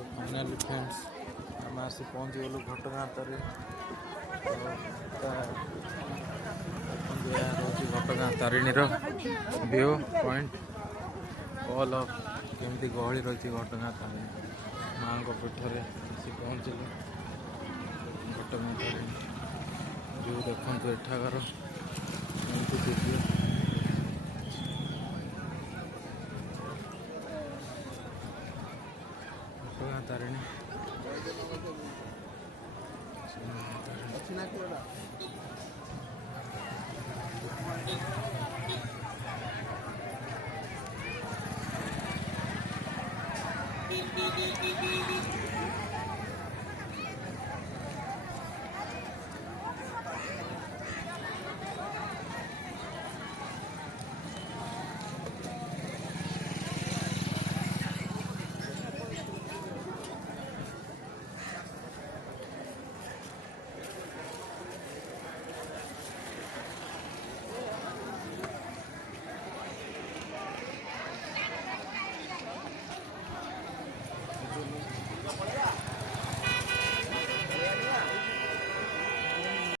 तो finally friends आम आसी पहुँची गलु घटगाँ तारे घटगाँ तारिणी व्यू पॉइंट कॉल ऑफ केमती गहली रही घटगाँ तारिणी माँ पीठरे आसी पहुँचले घटगाँ तारिणी व्यू देखु एठाकार एमती दिव्य घटगाँ तारिणी